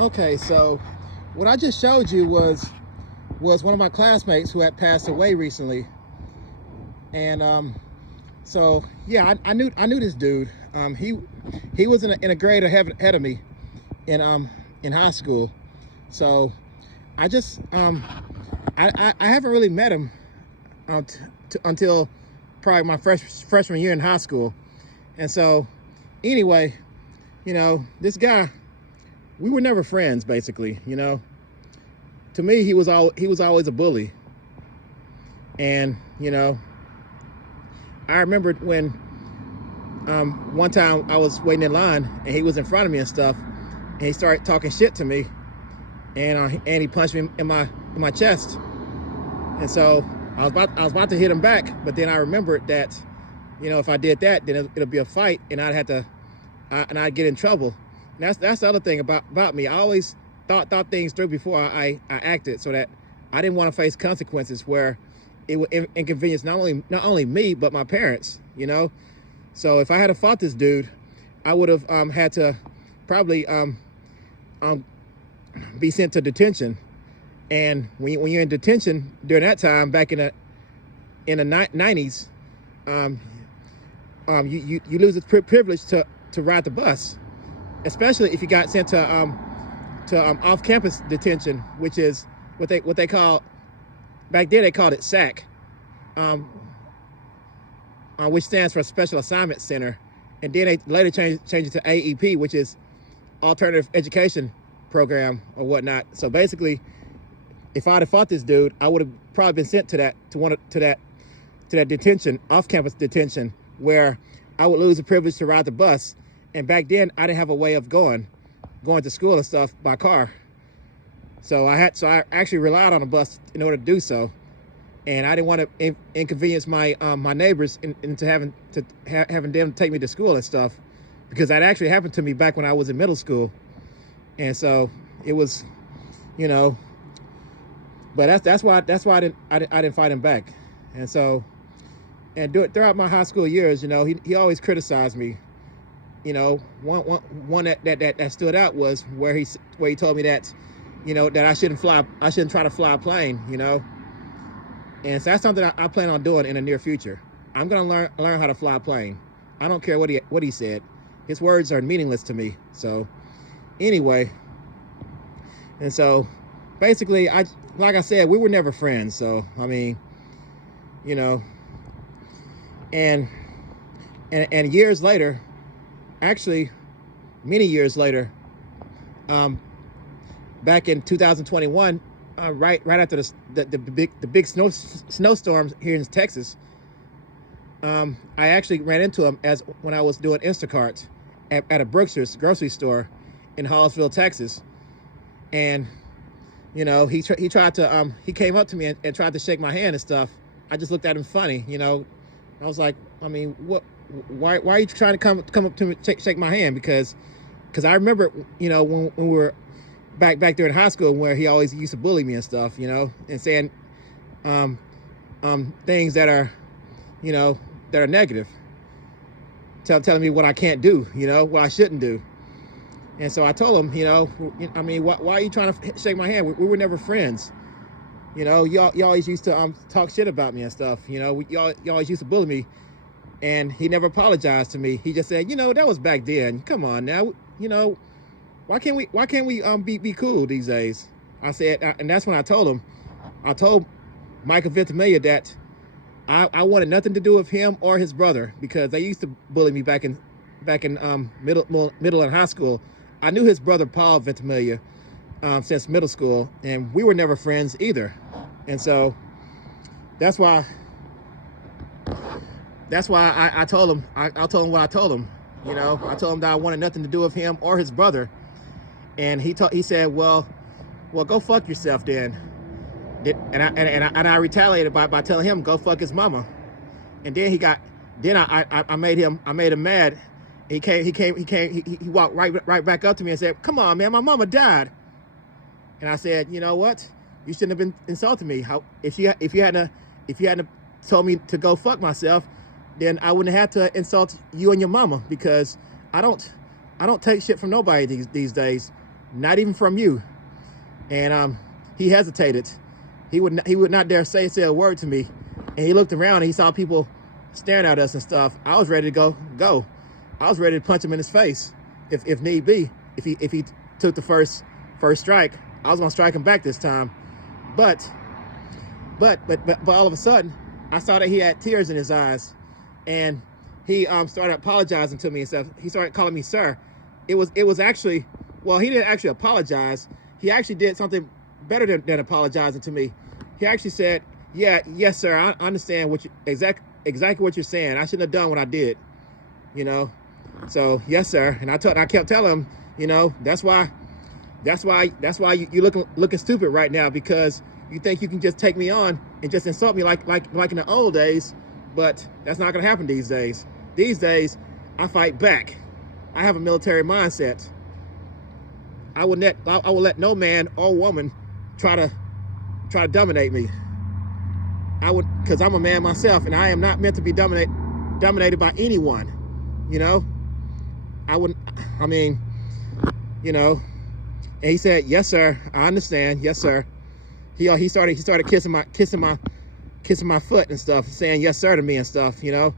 Okay, so what I just showed you was one of my classmates who had passed away recently, and so yeah, I knew this dude. He was in a grade ahead of me in high school. So I just I haven't really met him until probably my freshman year in high school. And so anyway, this guy, we were never friends, basically. To me, he was always a bully. And I remembered when one time I was waiting in line and he was in front of me and stuff, and he started talking shit to me, and he punched me in my chest. And so I was about to hit him back, but then I remembered that if I did that, then it'll be a fight, and I'd get in trouble. And that's the other thing about me. I always thought things through before I acted, so that I didn't want to face consequences where it would inconvenience not only me but my parents. So if I had fought this dude, I would have had to probably be sent to detention. And when you're in detention during that time, back in the 90s, you lose the privilege to ride the bus, especially if you got sent to off-campus detention, which is what they call, back then they called it SAC, which stands for Special Assignment Center, and then they later changed it to AEP, which is Alternative Education Program or whatnot. So basically, if I'd have fought this dude, I would have probably been sent to that detention, off-campus detention, where I would lose the privilege to ride the bus. And back then, I didn't have a way of going to school and stuff by car. So I actually relied on a bus in order to do so. And I didn't want to inconvenience my neighbors into having them take me to school and stuff, because that actually happened to me back when I was in middle school. And so it was, but that's why I didn't fight him back. And so, and throughout my high school years, he always criticized me. One that stood out was where he told me that, that I shouldn't try to fly a plane, And so that's something I plan on doing in the near future. I'm gonna learn how to fly a plane. I don't care what he said. His words are meaningless to me. So anyway, and so basically, like I said, we were never friends. So I mean, and years later, actually many years later, back in 2021, right after the big snowstorms here in Texas, I actually ran into him when I was doing Instacart at a Brookshire's grocery store in Hallsville, Texas. And he tried to he came up to me and tried to shake my hand and stuff. I just looked at him funny. I was like, I mean, what? Why are you trying to come up to me, shake my hand? Because I remember, when we were back there in high school, where he always used to bully me and stuff, and saying things that are, that are negative, telling me what I can't do, what I shouldn't do. And so I told him, I mean, why are you trying to shake my hand? We were never friends. You always used to talk shit about me and stuff. You always used to bully me. And he never apologized to me. He just said, that was back then. Come on now, why can't we be cool these days? I said, and that's when I told Michael Ventimiglia that I wanted nothing to do with him or his brother, because they used to bully me back in middle and high school. I knew his brother Paul Ventimiglia since middle school, and we were never friends either. And so that's why I told him. I told him what I told him. I told him that I wanted nothing to do with him or his brother. And he said, well, go fuck yourself then. And I retaliated by telling him go fuck his mama. And then I made him mad. He walked right back up to me and said, come on, man, my mama died. And I said, you know what? You shouldn't have been insulting me. If you hadn't told me to go fuck myself, then I wouldn't have to insult you and your mama, because I don't take shit from nobody these days. not even from you. And he hesitated. He would not dare say a word to me. And he looked around and he saw people staring at us and stuff. I was ready to go. I was ready to punch him in his face if need be. If he took the first strike, I was gonna strike him back this time. But all of a sudden, I saw that he had tears in his eyes, and he started apologizing to me and stuff. He started calling me sir. It was actually, well, he didn't actually apologize. He actually did something better than apologizing to me. He actually said, yes sir, I understand what you exactly what you're saying. I shouldn't have done what I did, you know. So yes sir. And I kept telling him, you know, that's why you looking stupid right now, because you think you can just take me on and just insult me like in the old days. But that's not gonna happen these days. These days, I fight back. I have a military mindset. I will let no man or woman try to dominate me. Because I'm a man myself, and I am not meant to be dominated by anyone. You know, I mean, you know. And he said, yes sir, I understand, yes sir. He started kissing my foot and stuff, saying yes sir to me and stuff, you know,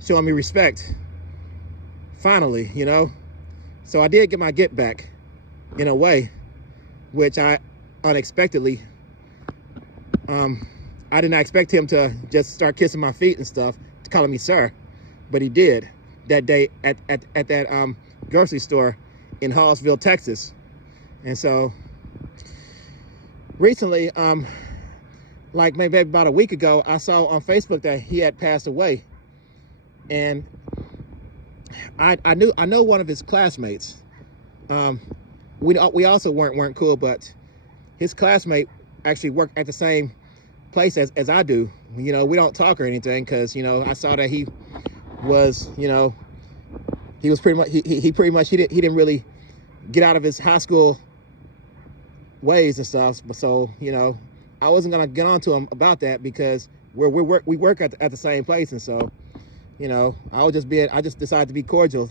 showing me respect. Finally, you know. So I did get my get back in a way, which I unexpectedly, I did not expect him to just start kissing my feet and stuff, calling me sir, but he did that day at that grocery store in Hallsville, Texas. And so recently, like maybe about a week ago, I saw on Facebook that he had passed away. And I know one of his classmates. We also weren't cool, but his classmate actually worked at the same place as I do. You know, we don't talk or anything, because, you know, I saw that he was, you know, he was pretty much, he didn't really get out of his high school ways and stuff. But so, you know, I wasn't gonna get on to him about that, because we work at the same place. And so, you know, I just decided to be cordial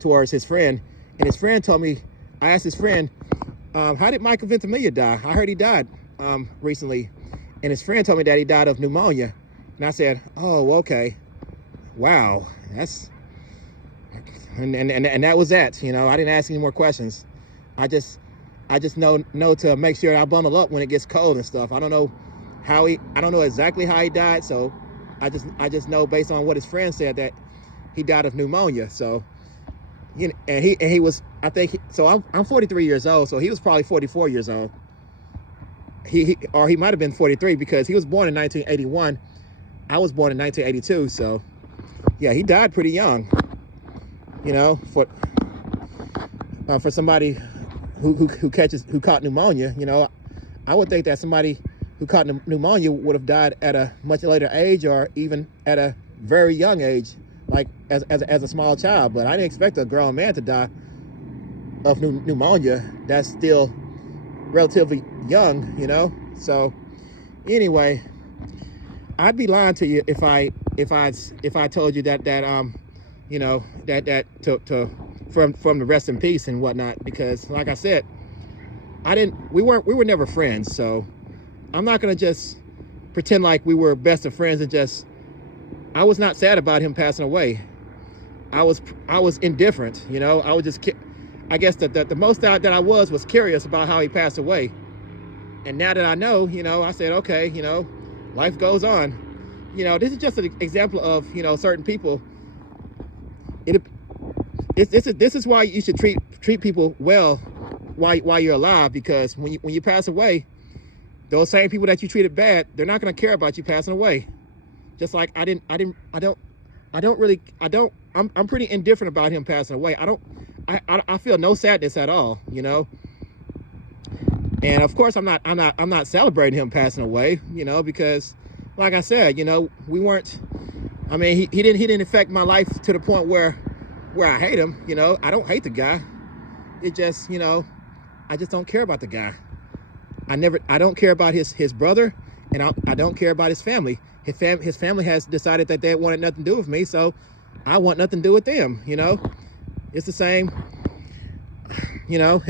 towards his friend. And his friend told me, I asked his friend, how did Michael Ventimiglia die? I heard he died recently. And his friend told me that he died of pneumonia. And I said, oh, okay, wow, that's, and that was that. You know, I didn't ask any more questions. I just know to make sure I bundle up when it gets cold and stuff. I don't know exactly how he died. So I just know based on what his friend said that he died of pneumonia. So, you know, and he was, I think, so I'm 43 years old. So he was probably 44 years old. He might have been 43, because he was born in 1981. I was born in 1982. So yeah, he died pretty young, you know, for somebody who caught pneumonia. You know, I would think that somebody who caught pneumonia would have died at a much later age, or even at a very young age, like as a small child. But I didn't expect a grown man to die of pneumonia. That's still relatively young, you know. So anyway, I'd be lying to you if I told you that you know, that from the rest in peace and whatnot, because like I said, we were never friends. So I'm not gonna just pretend like we were best of friends and just, I was not sad about him passing away. I was indifferent, you know. I was just, I guess the most that I was curious about how he passed away. And now that I know, you know, I said, okay, you know, life goes on. You know, this is just an example of, you know, certain people. This is why you should treat people well while you're alive, because when you pass away, those same people that you treated bad, they're not going to care about you passing away. Just like I'm pretty indifferent about him passing away. I feel no sadness at all, you know. And of course, I'm not celebrating him passing away, you know, because like I said, you know, we weren't, I mean, he didn't affect my life to the point where I hate him, you know. I don't hate the guy. It just, you know, I just don't care about the guy. I don't care about his brother, and I don't care about his family. His family has decided that they wanted nothing to do with me, so I want nothing to do with them, you know. It's the same, you know,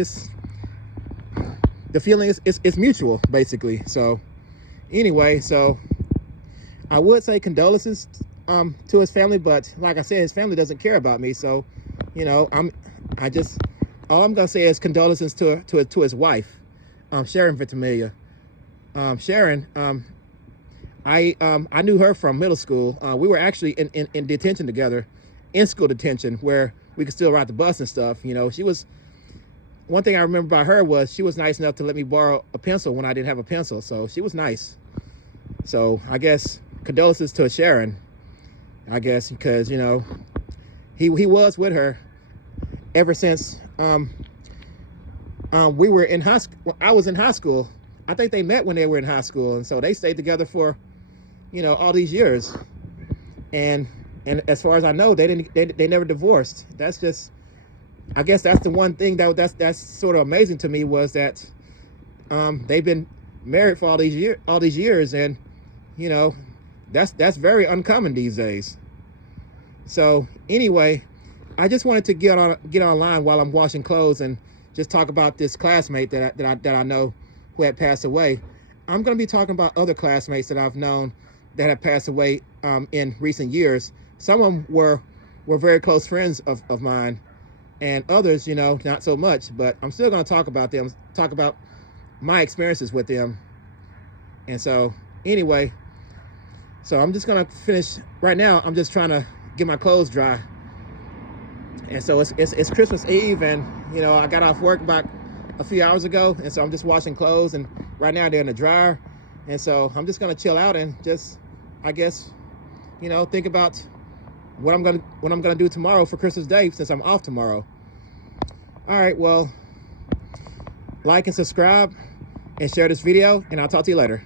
the feeling is mutual, basically. So anyway, so I would say condolences to his family, but like I said, his family doesn't care about me. So, you know, all I'm gonna say is condolences to his wife, Sharon Ventimiglia. Sharon, I knew her from middle school. We were actually in detention together, in school detention, where we could still ride the bus and stuff. You know, one thing I remember about her was she was nice enough to let me borrow a pencil when I didn't have a pencil. So she was nice. So I guess condolences to Sharon, I guess, because, you know, he was with her ever since we were in high school. I was in high school. I think they met when they were in high school. And so they stayed together for, you know, all these years. And as far as I know, they never divorced. That's just, I guess that's the one thing that's sort of amazing to me, was that they've been married for all these years, and you know, that's very uncommon these days. So anyway, I just wanted to get online while I'm washing clothes and just talk about this classmate that I know who had passed away. I'm going to be talking about other classmates that I've known that have passed away in recent years. Some of them were very close friends of mine, and others, you know, not so much, but I'm still going to talk about them, talk about my experiences with them. And so anyway, so I'm just going to finish right now. I'm just trying to get my clothes dry. And so it's Christmas Eve, and, you know, I got off work about a few hours ago, and so I'm just washing clothes, and right now they're in the dryer. And so I'm just going to chill out and just, I guess, you know, think about what I'm gonna do tomorrow for Christmas Day, since I'm off tomorrow. All right, well, like and subscribe and share this video, and I'll talk to you later.